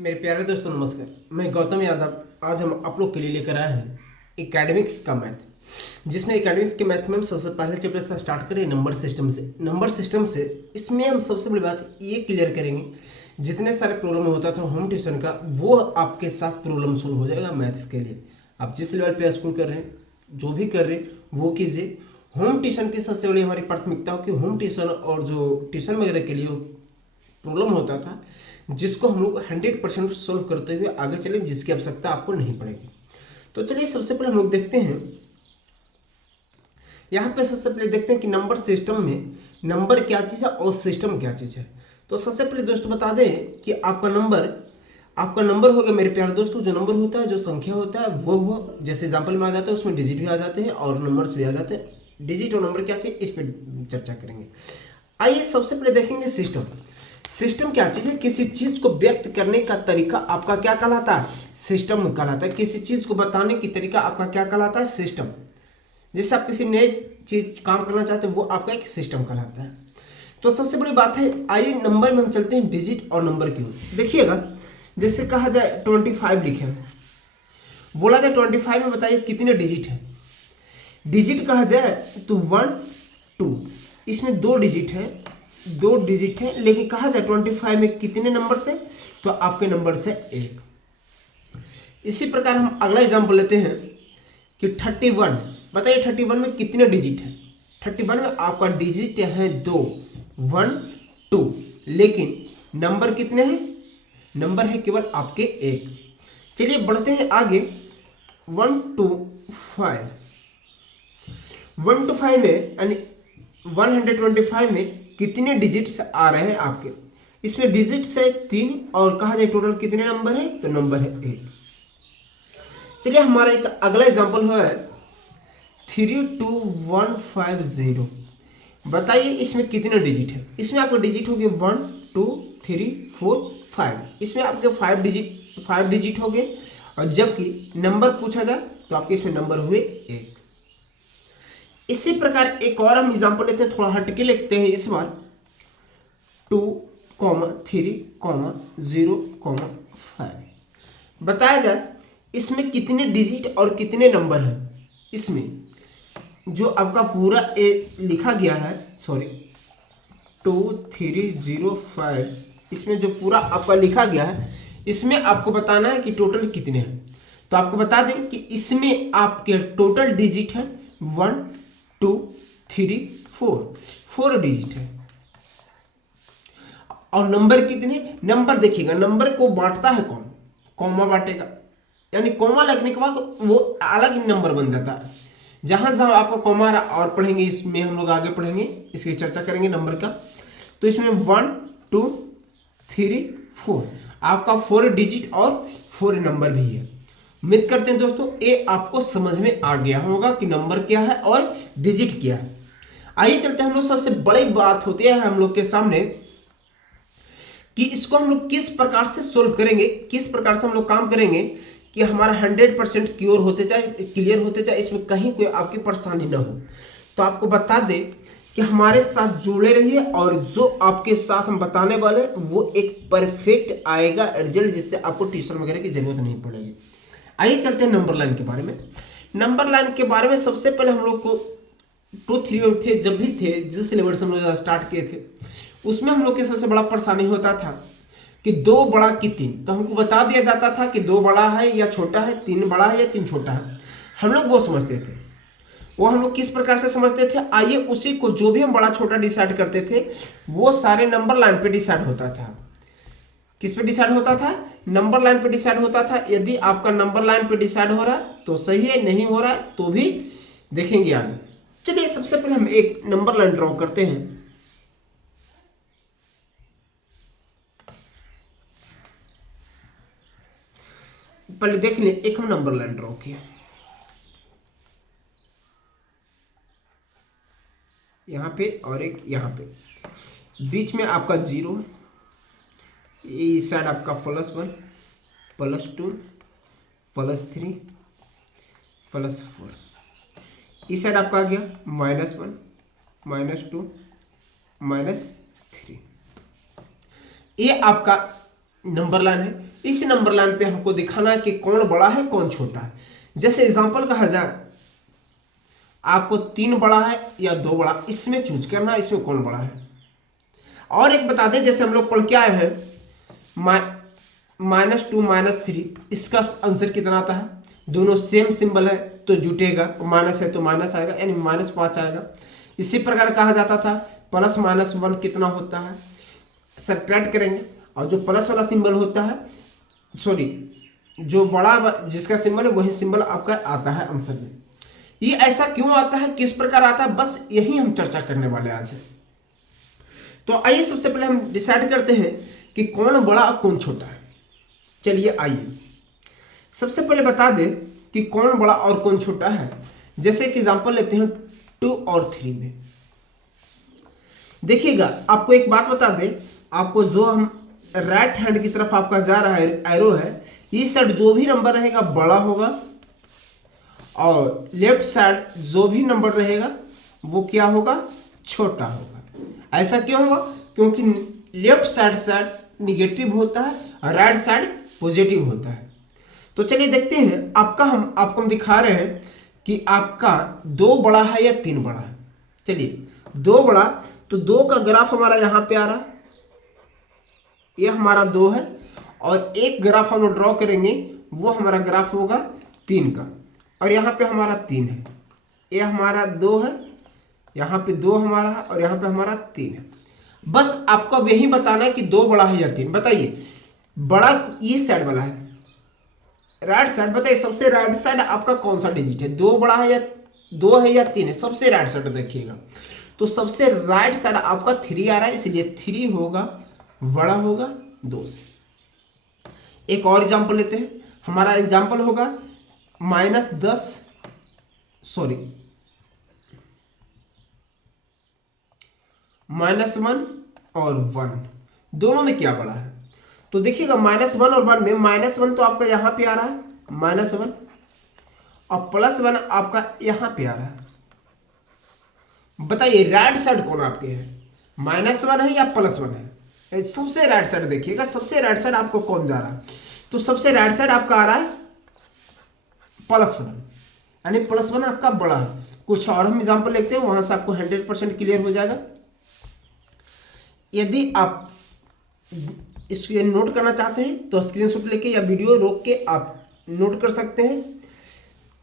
मेरे प्यारे दोस्तों नमस्कार। मैं गौतम यादव। आज हम आप लोग के लिए लेकर आए हैं एकेडमिक्स का मैथ, जिसमें एकेडमिक्स के मैथ में हम सबसे पहले चैप्टर से स्टार्ट करें नंबर सिस्टम से। इसमें हम सबसे बड़ी बात ये क्लियर करेंगे, जितने सारे प्रॉब्लम होता था होम ट्यूशन का, वो आपके साथ प्रॉब्लम सोल्व हो जाएगा मैथ्स के लिए। आप जिस लेवल पे स्कूल कर रहे हैं, जो भी कर रहे हैं वो कीजिए। होम ट्यूशन की सबसे बड़ी हमारी प्राथमिकता हो कि होम ट्यूशन और जो ट्यूशन वगैरह के लिए प्रॉब्लम होता था, जिसको हम लोग 100% सोल्व करते हुए आगे चलें, जिसकी आवश्यकता आपको नहीं पड़ेगी। तो चलिए सबसे पहले हम लोग देखते हैं, यहाँ पे सबसे पहले देखते हैं कि नंबर सिस्टम में नंबर क्या चीज़ है और सिस्टम क्या चीज़ है। तो सबसे पहले दोस्तों बता दें कि आपका नंबर हो गया मेरे प्यारे दोस्तों। जो नंबर होता है, जो संख्या होता है, वो जैसे एग्जाम्पल में आ जाता है, उसमें डिजिट भी आ जाते हैं और नंबर्स भी आ जाते हैं। डिजिट और नंबर क्या चीज़, इस पर चर्चा करेंगे। आइए सबसे पहले देखेंगे सिस्टम क्या चीज है। किसी चीज को व्यक्त करने का तरीका आपका क्या कहलाता है, सिस्टम कहलाता है। किसी चीज को बताने की तरीका आपका क्या कहलाता है, सिस्टम। जैसे आप किसी नए चीज काम करना चाहते हैं, वो आपका एक सिस्टम कहलाता है। तो सबसे बड़ी बात है, आइए नंबर में हम चलते हैं डिजिट और नंबर की ओर। देखिएगा, जैसे कहा जाए 25 लिखे, बोला जाए 25 में बताइए कितने डिजिट है। डिजिट कहा जाए तो 1 2, इसमें दो डिजिट है, लेकिन कहा जाए 25 में कितने नंबर से, तो आपके नंबर से 1। इसी प्रकार हम अगला एग्जांपल लेते हैं कि 31, बताइए 31 में कितने डिजिट है। 31 में आपका डिजिट है 2 1 2, लेकिन नंबर कितने हैं, नंबर है केवल आपके 1। चलिए बढ़ते हैं आगे। 1 2 5, 1 to 5 में यानी 125 में कितने डिजिट्स आ रहे हैं आपके। इसमें डिजिट्स है 3 और कहा जाए टोटल कितने नंबर है, तो नंबर है 1। चलिए हमारा एक अगला एग्जांपल है 32150, बताइए इसमें कितने डिजिट है। इसमें आपका डिजिट हो गए 1 2 3 4 5, इसमें आपके 5 डिजिट हो गए, और जबकि नंबर पूछा जाए तो आपके इसमें नंबर हुए 1। इसी प्रकार एक और हम एग्जांपल लेते हैं, थोड़ा हटके लिखते हैं इस बार। 2 3 0 5, बताया जाए इसमें कितने डिजिट और कितने नंबर हैं। इसमें जो आपका पूरा लिखा गया है, 2305, इसमें जो पूरा आपका लिखा गया है, इसमें आपको बताना है कि टोटल कितने हैं। तो आपको बता दें कि इसमें आपके टोटल डिजिट है 1 2 3 4 डिजिट है। और नंबर कितने, नंबर देखिएगा, नंबर को बांटता है कौन, कॉमा बांटेगा, यानी कॉमा लगने के बाद वो अलग ही नंबर बन जाता है। जहां जहां आपका कॉमा और पढ़ेंगे, इसमें हम लोग आगे पढ़ेंगे, इसकी चर्चा करेंगे नंबर का। तो इसमें 1 2 3 4 आपका 4 डिजिट और 4 नंबर भी है। उम्मीद करते हैं दोस्तों ये आपको समझ में आ गया होगा कि नंबर क्या है और डिजिट क्या है। आइए चलते हैं हम लोग, सबसे बड़ी बात होती है हम लोग के सामने कि इसको हम लोग किस प्रकार से सोल्व करेंगे, किस प्रकार से हम लोग काम करेंगे कि हमारा 100% क्लियर होते जाए, इसमें कहीं कोई आपकी परेशानी ना हो। तो आपको बता दें कि हमारे साथ जुड़े रहिए, और जो आपके साथ हम बताने वाले वो एक परफेक्ट आएगा रिजल्ट, जिससे आपको ट्यूशन वगैरह की जरूरत नहीं पड़ेगी। आइए चलते हैं नंबर लाइन के बारे में। नंबर लाइन के बारे में सबसे पहले हम लोग को 2 3 थे, जब भी थे, जिस लेवल से हम लोग स्टार्ट किए थे, उसमें हम लोग के सबसे बड़ा परेशानी होता था कि 2 बड़ा कि 3। तो हमको बता दिया जाता था कि 2 बड़ा है या छोटा है, 3 बड़ा है या 3 छोटा है। हम लोग वो समझते थे। वो हम लोग किस प्रकार से समझते थे, आइए उसी को, जो भी हम बड़ा छोटा डिसाइड करते थे, वो सारे नंबर लाइन पे डिसाइड होता था। किस पे डिसाइड होता था, नंबर लाइन पे डिसाइड होता था। यदि आपका नंबर लाइन पे डिसाइड हो रहा है तो सही है, नहीं हो रहा है तो भी देखेंगे आगे। चलिए सबसे पहले हम एक नंबर लाइन ड्रॉ करते हैं। पहले देख लें, एक हम नंबर लाइन ड्रॉ किया, यहाँ पे और एक यहाँ पे, बीच में आपका 0, इस साइड आपका +1 +2 +3 +4, इस साइड आपका आ गया -1 -2 -3। ये आपका नंबर लाइन है। इस नंबर लाइन पे हमको दिखाना है कि कौन बड़ा है कौन छोटा है। जैसे एग्जांपल कहा जाए, आपको 3 बड़ा है या 2 बड़ा, इसमें चूज करना है इसमें कौन बड़ा है। और एक बता दें, जैसे हम लोग पढ़ के आए हैं -2 -3, इसका आंसर कितना आता है? दोनों सेम सिंबल है तो जुटेगा, माइनस है तो माइनस आएगा, यानी -5 आएगा। इसी प्रकार कहा जाता था +-1 कितना होता है, सब्ट्रैक्ट करेंगे और जो प्लस वाला सिंबल होता है, सॉरी जो बड़ा जिसका सिंबल है वही सिंबल आपका आता है आंसर में। ये ऐसा क्यों आता है, किस प्रकार आता है, बस यही हम चर्चा करने वाले आज है। तो आइए सबसे पहले हम डिसाइड करते हैं कि कौन बड़ा और कौन छोटा है। चलिए आइए सबसे पहले बता दें कि कौन बड़ा और कौन छोटा है। जैसे कि एग्जांपल लेते हैं 2 और 3 में। देखिएगा, आपको एक बात बता दें, आपको जो हम राइट हैंड की तरफ आपका जा रहा है एरो है, इस साइड जो भी नंबर रहेगा बड़ा होगा और लेफ्ट साइड जो भी नंबर रहेगा वो क्या होगा, छोटा होगा। ऐसा क्यों होगा? क्योंकि लेफ्ट साइड निगेटिव होता है और राइट साइड पॉजिटिव होता है। तो चलिए देखते हैं, आपको हम दिखा रहे हैं कि आपका 2 बड़ा है या 3 बड़ा है। चलिए 2 बड़ा, तो 2 का ग्राफ हमारा यहाँ पे आ रहा है, ये हमारा 2 है, और एक ग्राफ हम लोग ड्रॉ करेंगे, वो हमारा ग्राफ होगा 3 का, और यहाँ पे हमारा 3 है, ये हमारा 2 है, यहाँ पे 2 हमारा है और यहाँ पे हमारा 3 है। बस आपको अब यही बताना है कि 2 बड़ा है या 3। बताइए, बड़ा ये साइड वाला है, राइट साइड, बताइए सबसे राइट साइड आपका कौन सा डिजिट है, 2 बड़ा है या 2 है या 3 है? सबसे राइट साइड देखिएगा, तो सबसे राइट साइड आपका 3 आ रहा है, इसलिए 3 होगा, बड़ा होगा 2 से। एक और एग्जांपल लेते हैं, हमारा एग्जांपल होगा -1 और 1, दोनों में क्या बड़ा है? तो देखिएगा -1 और 1 में, -1 तो आपका यहाँ पे आ रहा है, -1, और +1 आपका यहाँ पे आ रहा है। बताइए राइट साइड कौन आपके है, -1 है या +1 है? सबसे राइट साइड देखिएगा, सबसे राइट साइड आपको कौन जा रहा है? तो सबसे राइट साइड आपका आ रहा है +1, यानी +1 आपका बड़ा है। कुछ और हम एग्जांपल लेते हैं, वहां से आपको 100% क्लियर हो जाएगा। यदि आप इसको नोट करना चाहते हैं तो स्क्रीनशॉट लेके या वीडियो रोक के आप नोट कर सकते हैं।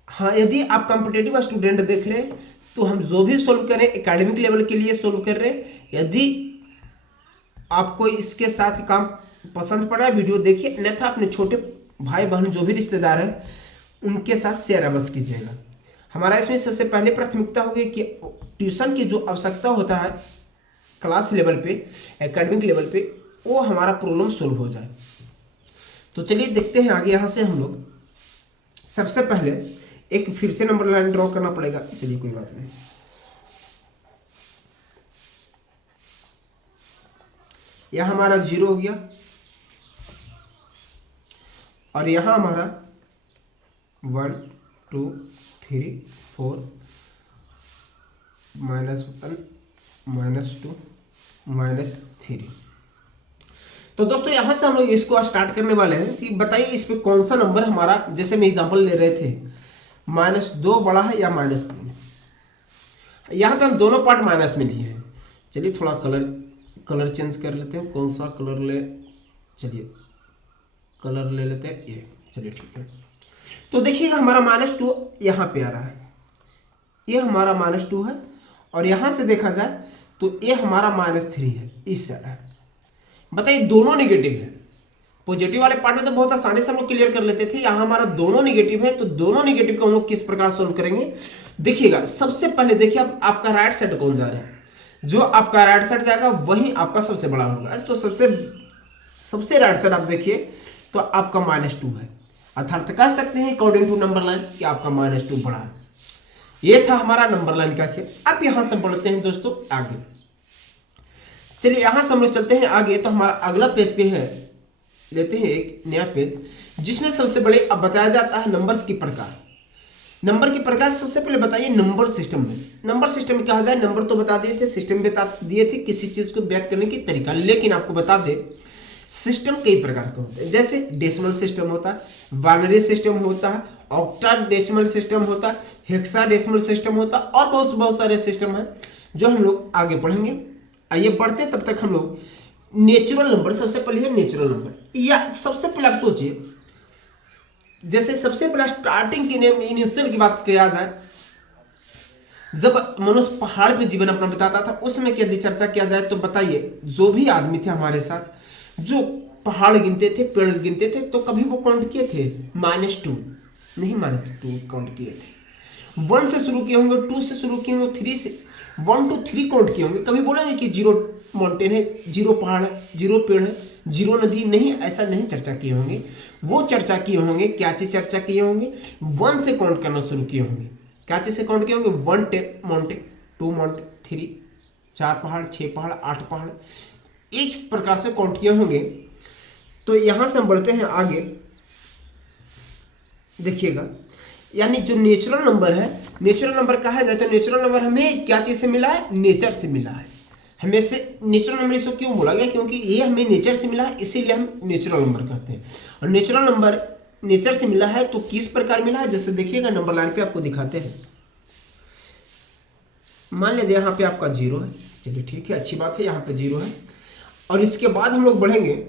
हाँ, यदि आप कॉम्पिटिटिव स्टूडेंट देख रहे हैं तो हम जो भी सोल्व करें एकेडमिक लेवल के लिए सोल्व कर रहे हैं। यदि आपको इसके साथ काम पसंद पड़ा है, वीडियो देखिए, अन्यथा अपने छोटे भाई बहन जो भी रिश्तेदार हैं उनके साथ शेयर अवश्य कीजिएगा। हमारा इसमें सबसे पहले प्राथमिकता होगी कि ट्यूशन की जो आवश्यकता होता है क्लास लेवल पे, एकेडमिक लेवल पे, वो हमारा प्रॉब्लम सोल्व हो जाए। तो चलिए देखते हैं आगे। यहाँ से हम लोग सबसे पहले एक फिर से नंबर लाइन ड्रॉ करना पड़ेगा। चलिए कोई बात नहीं, यह हमारा 0 हो गया और यहाँ हमारा 1 2 3 4 -1 -2 -3। तो दोस्तों यहाँ से हम लोग इसको स्टार्ट करने वाले हैं कि बताइए इस पे कौन सा नंबर हमारा, जैसे मैं एग्जांपल ले रहे थे, -2 बड़ा है या -3। यहाँ पे हम दोनों पार्ट माइनस में लिए हैं। चलिए थोड़ा कलर चेंज कर लेते हैं, कौन सा कलर ले, चलिए कलर ले लेते हैं ये, चलिए ठीक है। तो देखिएगा हमारा -2 यहाँ पे आ रहा है, ये हमारा -2 है, और यहाँ से देखा जाए तो ये हमारा -3 है, इस साइड है। बताइए दोनों नेगेटिव है, पॉजिटिव वाले पार्ट में तो बहुत आसानी से हम लोग क्लियर कर लेते थे, यहाँ हमारा दोनों नेगेटिव है, तो दोनों नेगेटिव को हम लोग किस प्रकार सोल्व करेंगे। देखिएगा सबसे पहले देखिए अब आपका राइट साइड कौन जा रहा है, जो आपका राइट साइड जाएगा वही आपका सबसे बड़ा होगा। तो सबसे राइट साइड आप देखिए तो आपका -2 है, अर्थात कह सकते हैं अकॉर्डिंग टू नंबर लाइन कि आपका -2 बड़ा है। ये था हमारा नंबर लाइन का खेल। अब यहाँ से बढ़ते हैं दोस्तों आगे। चलिए यहाँ से हम लोग चलते हैं आगे। तो हमारा अगला पेज पे है, लेते हैं एक नया पेज जिसमें सबसे बड़े अब बताया जाता है नंबर्स की प्रकार। नंबर की प्रकार सबसे पहले बताइए नंबर सिस्टम में। नंबर सिस्टम में कहा जाए, नंबर तो बता दिए थे, सिस्टम बता दिए थे किसी चीज को व्यक्त करने की तरीका, लेकिन आपको बता दें सिस्टम कई प्रकार के होते हैं, जैसे डेसिमल सिस्टम होता है, बाइनरी सिस्टम होता है, ऑक्टाडेसिमल सिस्टम होता है, हेक्साडेसिमल सिस्टम होता है, और बहुत सारे सिस्टम हैं जो हम लोग आगे पढ़ेंगे। आइए बढ़ते हैं, तब तक हम लोग नेचुरल नंबर, सबसे पहले है नेचुरल नंबर। या सबसे पहले आप सोचिए, जैसे सबसे पहले स्टार्टिंग की इनिशियल की बात किया जाए, जब मनुष्य पहाड़ पे जीवन अपना बिताता था, उसमें यदि चर्चा किया जाए तो बताइए, जो भी आदमी थे हमारे साथ, जो पहाड़ गिनते थे, पेड़ गिनते थे, तो कभी वो काउंट किए थे -2 नहीं, -2 काउंट किए थे। 1 से शुरू किए होंगे, 2 से शुरू किए होंगे, 3 से 1 to 3 काउंट किए होंगे। कभी बोलेंगे कि 0 माउंटेन है, 0 पहाड़ है, 0 पेड़ है, 0 नदी, नहीं, ऐसा नहीं चर्चा किए होंगे। वो चर्चा किए होंगे, क्या चीज चर्चा किए होंगे, 1 से काउंट करना शुरू किए होंगे। क्या चीज से काउंट किए होंगे, 1 माउंटेन, 2 माउंटेन, 3, 4 पहाड़, 6 पहाड़, 8 पहाड़, इस प्रकार से काउंट किए होंगे। तो यहां से हम बढ़ते हैं आगे, देखिएगा, यानी जो नेचुरल नंबर है, नेचुरल नंबर कहा जाए तो नेचुरल नंबर हमें क्या चीज से मिला है, नेचर से मिला है। हमें से नेचुरल नंबर इसको क्यों बोला गया, क्योंकि ये हमें नेचर से मिला है, इसीलिए हम नेचुरल नंबर कहते हैं। और नेचुरल नंबर नेचर से मिला है तो किस प्रकार मिला है, जैसे देखिएगा नंबर लाइन पे आपको दिखाते हैं। मान लीजिए यहाँ पे आपका 0 है, चलिए ठीक है, अच्छी बात है, यहाँ पे 0 है। और इसके बाद हम लोग बढ़ेंगे,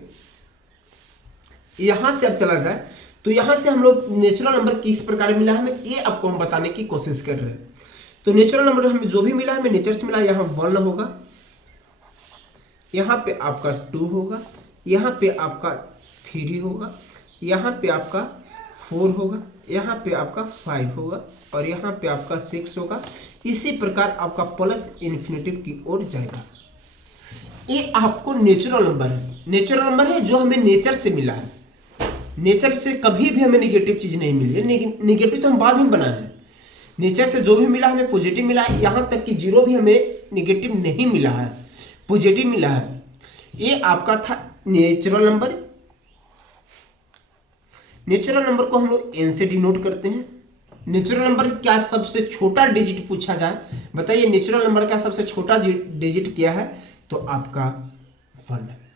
यहां से अब चला जाए तो यहां से हम लोग नेचुरल नंबर किस प्रकार मिला हमें, ये आपको हम बताने की कोशिश कर रहे हैं। तो नेचुरल नंबर हमें जो भी मिला हमें नेचर से मिला, यहाँ 1 होगा, यहाँ पे आपका 2 होगा, यहाँ पे आपका 3 होगा, यहाँ पे आपका 4 होगा, यहाँ पे आपका 5 होगा, और यहाँ पे आपका 6 होगा। इसी प्रकार आपका प्लस इन्फिनेटिव की ओर जाएगा। ये आपको नेचुरल नंबर है, नेचुरल नंबर है जो हमें नेचर से मिला है। नेचर से कभी भी हमें नेगेटिव चीज नहीं मिली है, नेगेटिव तो हम बाद में बनाए हैं। नेचर से जो भी मिला हमें पॉजिटिव मिला है, यहाँ तक कि 0 भी हमें नेगेटिव नहीं मिला है, पॉजिटिव मिला है। ये आपका था नेचुरल नंबर। नेचुरल नंबर को हम लोग n से डिनोट करते हैं। नेचुरल नंबर क्या सबसे छोटा डिजिट पूछा जाए, बताइए नेचुरल नंबर का सबसे छोटा डिजिट क्या है, तो आपका 1 है।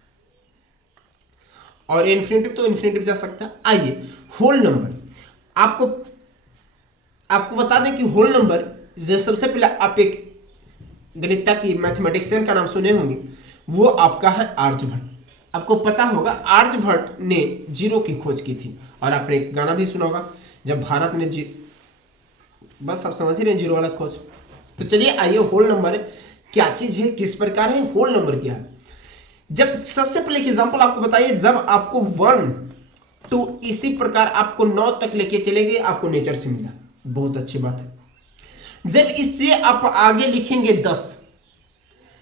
और इन्फिनेटिव तो इन्फिनेटिव जा सकता है। आइए होल नंबर, आपको बता दें कि होल नंबर, सबसे पहले आप एक गणितज्ञ की मैथमेटिशियन का नाम सुने होंगे, वो आपका है आर्यभट्ट। आपको पता होगा आर्यभट्ट ने 0 की खोज की थी, और आपने एक गाना भी सुना होगा, जब भारत ने बस आप समझ ही रहे 0 वाला खोज। तो चलिए आइए, होल नंबर क्या चीज है, किस प्रकार है, होल नंबर क्या है। जब सबसे पहले एग्जांपल आपको बताइए, जब आपको 1 to इसी प्रकार आपको 9 तक लेके चले गए, आपको नेचर से मिला, बहुत अच्छी बात है। जब इससे आप आगे लिखेंगे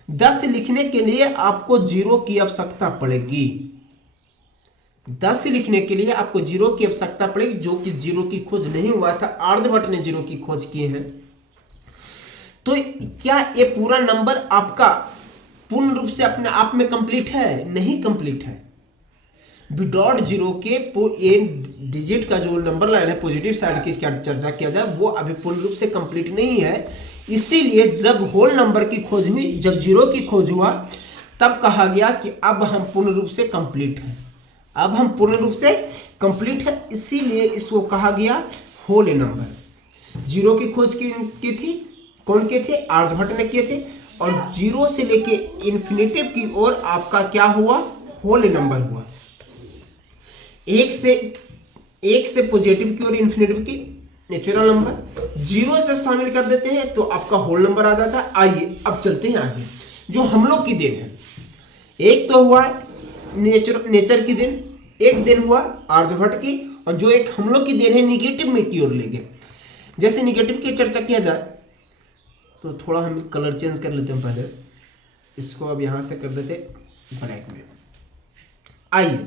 10 लिखने के लिए आपको 0 की आवश्यकता पड़ेगी। 10 लिखने के लिए आपको 0 की आवश्यकता पड़ेगी, जो कि 0 की खोज नहीं हुआ था, आर्यभट्ट ने 0 की खोज किए हैं। तो क्या ये पूरा नंबर आपका पूर्ण रूप से अपने आप में कंप्लीट है, नहीं कंप्लीट है। विदाउट 0 के ये डिजिट का जो नंबर लाइन है, पॉजिटिव साइड की चर्चा किया जाए, वो अभी पूर्ण रूप से कंप्लीट नहीं है। इसीलिए जब होल नंबर की खोज हुई, जब 0 की खोज हुआ, तब कहा गया कि अब हम पूर्ण रूप से कंप्लीट हैं, अब हम पूर्ण रूप से कंप्लीट है। इसीलिए इसको कहा गया होल नंबर। 0 की खोज की थी, कौन किए थे, आर्यभट्ट ने किए थे। और 0 से लेके इन्फिनेटिव की ओर आपका क्या हुआ, होल नंबर हुआ। एक से पॉजिटिव की ओर इन्फिनेटिव की नेचुरल नंबर, 0 जब शामिल कर देते हैं तो आपका होल नंबर आ जाता है। आइए अब चलते हैं आगे, जो हम लोग की देन है। एक तो हुआ नेचर की देन, एक देन हुआ आर्यभट्ट की, और जो एक हम लोग की देन है निगेटिव में की ओर ले गए। जैसे निगेटिव की चर्चा किया जाए तो थोड़ा हम कलर चेंज कर लेते हैं, पहले इसको अब यहां से कर देते ब्लैक में। आइए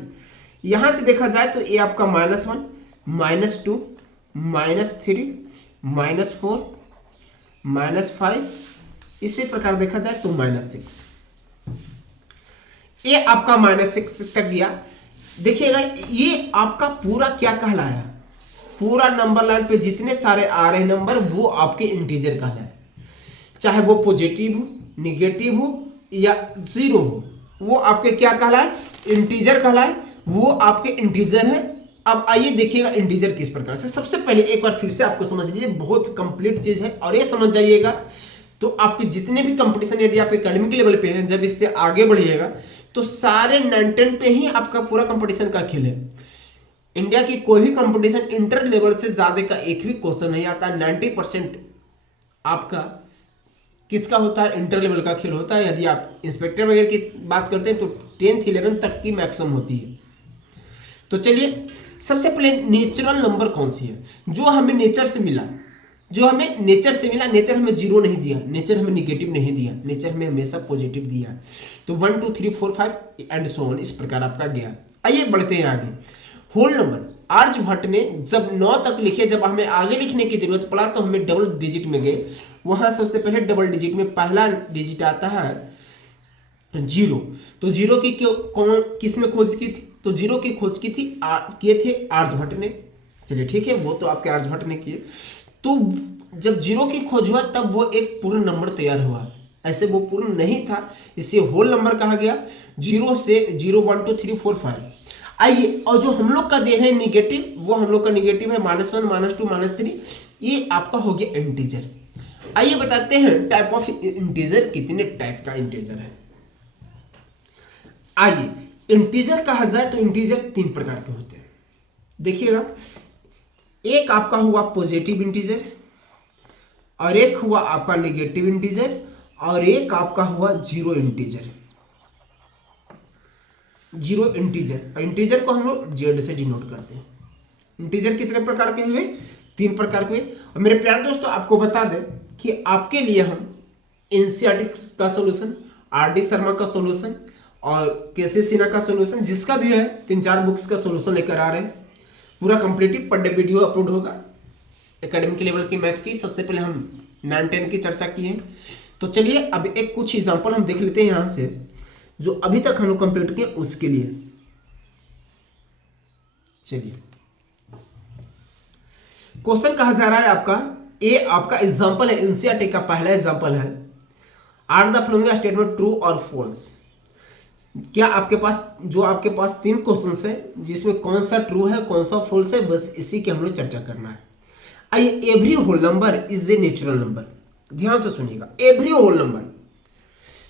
यहां से देखा जाए तो ये आपका -1, -2, -3, -4, -5, इसी प्रकार देखा जाए तो -6। ये आपका -6 तक गया। देखिएगा ये आपका पूरा क्या कहलाया, पूरा नंबर लाइन पे जितने सारे आ रहे नंबर वो आपके इंटीजर कहलाए, चाहे वो पॉजिटिव हो, निगेटिव हो या 0 हो, वो आपके क्या कहलाए, इंटीजर कहलाए वो आपके इंटीजर है। अब आइए देखिएगा इंटीजर किस प्रकार से। सबसे पहले एक बार फिर से आपको समझ लीजिए, बहुत कंप्लीट चीज है और ये समझ जाइएगा तो आपके जितने भी कंपटीशन, यदि आप एकेडमिक लेवल पे हैं, जब इससे आगे बढ़िएगा तो सारे 9-10 पे ही आपका पूरा कंपटीशन का खेल है। इंडिया की कोई भी कंपटीशन इंटर लेवल से ज्यादा का एक भी क्वेश्चन नहीं आता। 90% आपका किसका होता है, इंटर लेवल का खेल होता है। यदि आप इंस्पेक्टर वगैरह की बात करते हैं तो 10th 11th तक की मैक्सिमम होती है। तो चलिए सबसे पहले नेचुरल नंबर कौन सी है, जो हमें नेचर से मिला, जो हमें नेचर से मिला। नेचर हमें 0 नहीं दिया, नेचर हमें निगेटिव नहीं दिया, नेचर हमें हमेशा पॉजिटिव दिया। तो 1 2 3 4 5 एंड सो ऑन, इस प्रकार आपका गया। आइए बढ़ते हैं आगे। होल नंबर आर्यभट्ट ने जब 9 तक लिखे, जब हमें आगे लिखने की जरूरत पड़ा तो हमें डबल डिजिट में गए। वहां सबसे पहले डबल डिजिट में पहला डिजिट आता है 0। तो 0 की कौन किसने खोज की थी, तो 0 की खोज की थी किए थे आर्यभट्ट ने। चलिए ठीक है, वो तो आपके आर्यभट्ट ने किए। तो जब 0 की खोज हुआ तब वो एक पूर्ण नंबर तैयार हुआ, ऐसे वो पूर्ण नहीं था, इससे होल नंबर कहा गया। 0 से 0 1 2 3 4 5। आइए, और जो हम लोग का दे है निगेटिव, वो हम लोग का निगेटिव है -1 -2 -3, ये आपका हो गया इंटीजर। आइए बताते हैं टाइप ऑफ इंटीजर, कितने टाइप का इंटीजर है। आइए, इंटीजर कहा जाए तो इंटीजर 3 प्रकार के होते हैं। देखिएगा, एक आपका हुआ पॉजिटिव इंटीजर, और एक हुआ आपका नेगेटिव इंटीजर, और एक आपका हुआ zero integer. Zero integer, integer को हम लोग जेड से डिनोट करते हैं। इंटीजर कितने प्रकार के हुए, 3 प्रकार के हुए। और मेरे प्यारे दोस्तों आपको बता दें कि आपके लिए हम एनसीईआरटी का सॉल्यूशन, आर डी शर्मा का सॉल्यूशन और केसी सिन्हा का सॉल्यूशन, जिसका भी है 3-4 बुक्स का सॉल्यूशन लेकर आ रहे हैं। पूरा कंप्लीटिव पर डे वीडियो अपलोड होगा एकेडमिक लेवल की मैथ की। सबसे पहले हम 9-10 की चर्चा की है। तो चलिए अब एक कुछ एग्जांपल हम देख लेते हैं यहाँ से, जो अभी तक हम लोग कंप्लीट किए उसके लिए। चलिए, क्वेश्चन कहा जा रहा है आपका, ए आपका एग्जांपल है, एनसीईआरटी का पहला एग्जांपल है। Are the following statement true और फॉल्स। क्या आपके पास 3 क्वेश्चंस है, जिसमें कौन सा ट्रू है कौन सा फॉल्स है, बस इसी की हम लोग चर्चा करना है। आइए, every whole number is a natural number. ध्यान से सुनिएगा, एवरी होल नंबर।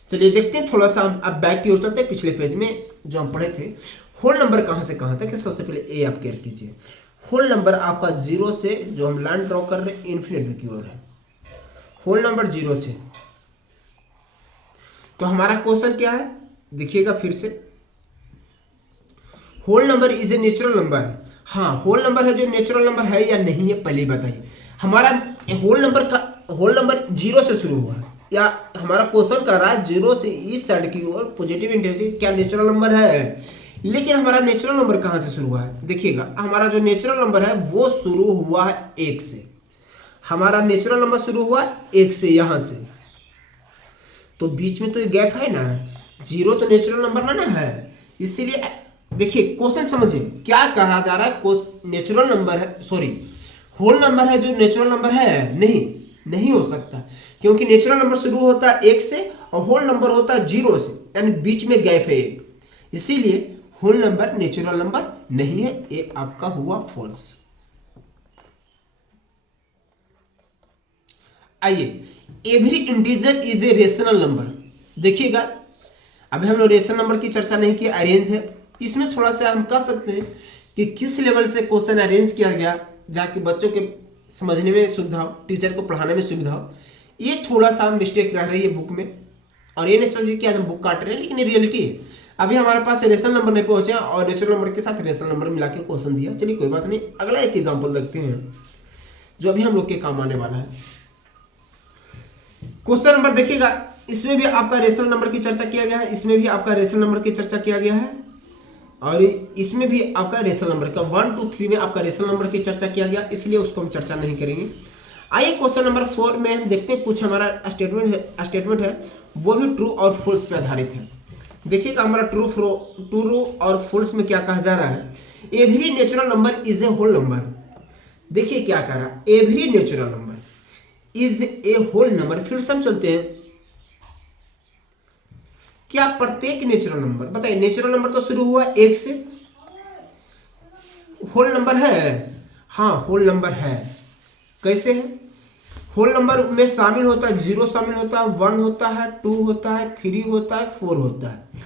चलिए देखते हैं, थोड़ा सा अब बैक की ओर चलते हैं, पिछले पेज में जो हम पढ़े थे। होल नंबर कहां से कहां तक है, सबसे पहले ए आप केयर कीजिए। होल नंबर आपका 0 से, जो हम लाइन ड्रॉ कर रहे हैं, इन्फिनिटी की ओर है। होल नंबर 0 से। तो हमारा क्वेश्चन क्या है, देखिएगा फिर से। Whole number is a natural number. हाँ, होल नंबर है जो नेचुरल नंबर है या नहीं है, पहले बताइए। हमारा होल नंबर 0 से शुरू हुआ है, या हमारा क्वेश्चन कर रहा है 0 से इस साइड की ओर पॉजिटिव इंटीजर क्या नेचुरल नंबर है। लेकिन हमारा नेचुरल नंबर कहां से शुरू हुआ है, देखिएगा हमारा जो नेचुरल नंबर है वो शुरू हुआ है 1 से। हमारा नेचुरल नंबर शुरू हुआ 1 से, यहां से। तो बीच में तो ये गैप है ना, 0 तो नेचुरल नंबर ना है, इसीलिए देखिए क्वेश्चन समझिए क्या कहा जा रहा है। नेचुरल नंबर है, सॉरी, होल नंबर है जो नेचुरल नंबर है, नहीं हो सकता, क्योंकि नेचुरल नंबर शुरू होता है 1 से और होल नंबर होता है 0 से, यानी बीच में गैप है 1, इसीलिए होल नंबर नेचुरल नंबर नहीं है। ये आपका हुआ फॉल्स। आइए, every integer is a rational number. देखिएगा, अभी हम लोग रेशनल नंबर की चर्चा नहीं की, अरेंज है। इसमें थोड़ा सा हम कह सकते हैं कि किस लेवल से क्वेश्चन अरेंज किया गया, जाके बच्चों के समझने में सुविधा हो, टीचर को पढ़ाने में सुविधा हो। ये थोड़ा सा मिस्टेक रह रही है बुक में, और ये नहीं समझिए कि आज हम बुक काट रहे हैं, लेकिन ये रियलिटी है। अभी हमारे पास रेशनल नंबर नहीं पहुंचे और नेचुरल नंबर के साथ रेशनल नंबर मिला के क्वेश्चन दिया। चलिए कोई बात नहीं, अगला एक एग्जाम्पल देखते हैं जो अभी हम लोग के काम आने वाला है। क्वेश्चन नंबर देखिएगा, इसमें भी आपका रेशनल नंबर की चर्चा किया गया है, इसमें भी आपका रेशनल नंबर की चर्चा किया गया है, और इसमें भी आपका रेशनल नंबर का 1 2 3 में आपका रेशनल नंबर की चर्चा किया गया, इसलिए उसको हम चर्चा नहीं करेंगे। आइए क्वेश्चन नंबर 4 में हम देखते हैं, कुछ हमारा स्टेटमेंट है वो भी ट्रू और फॉल्स पे आधारित है। देखिएगा हमारा ट्रू और फॉल्स में क्या कहा जा रहा है, every natural number is a whole number. देखिए क्या कह रहा है, every natural number is a whole number. फिर से हम चलते हैं क्या प्रत्येक नेचुरल नंबर, बताइए नेचुरल नंबर तो शुरू हुआ 1 से, होल नंबर है, हाँ होल नंबर है। कैसे है? होल नंबर में शामिल होता है 0 शामिल होता है, 1 होता है, 2 होता है, 3 होता है, 4 होता है।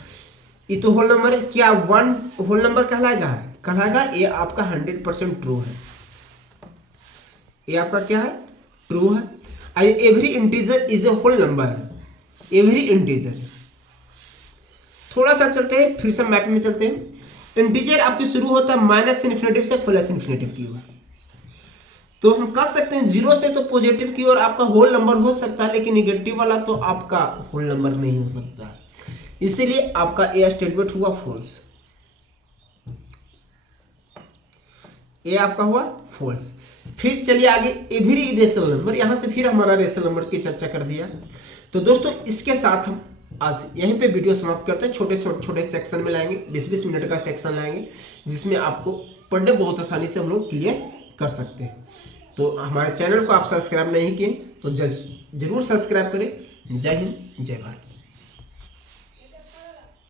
ये तो होल नंबर है। क्या 1 होल नंबर कहलाएगा? कहलाएगा। ये आपका 100% ट्रू है। ये आपका क्या है? ट्रू है। Every integer is a whole number. Every integer, थोड़ा सा चलते हैं, फिर से मैप में चलते हैं। इंटीजर आपके शुरू होता है माइनस इन्फिनेटिव से प्लस इन्फिनेटिव की ओर। तो हम कह सकते हैं 0 से तो पॉजिटिव की ओर आपका होल नंबर हो सकता है, लेकिन निगेटिव वाला तो आपका होल नंबर नहीं हो सकता। इसीलिए आपका ए स्टेटमेंट हुआ फॉल्स। ये आपका हुआ फॉल्स। फिर चलिए आगे, एवरी रेशनल नंबर। यहां से फिर हमारा रेशनल नंबर की चर्चा कर दिया। तो दोस्तों इसके साथ हम आज यहीं पे वीडियो समाप्त करते हैं। छोटे छोटे सेक्शन में लाएंगे, 20-20 मिनट का सेक्शन लाएंगे, जिसमें आपको पढ़ने बहुत आसानी से हम लोग क्लियर कर सकते हैं। तो हमारे चैनल को आप सब्सक्राइब नहीं किए तो जरूर सब्सक्राइब करें। जय हिंद, जय भारत।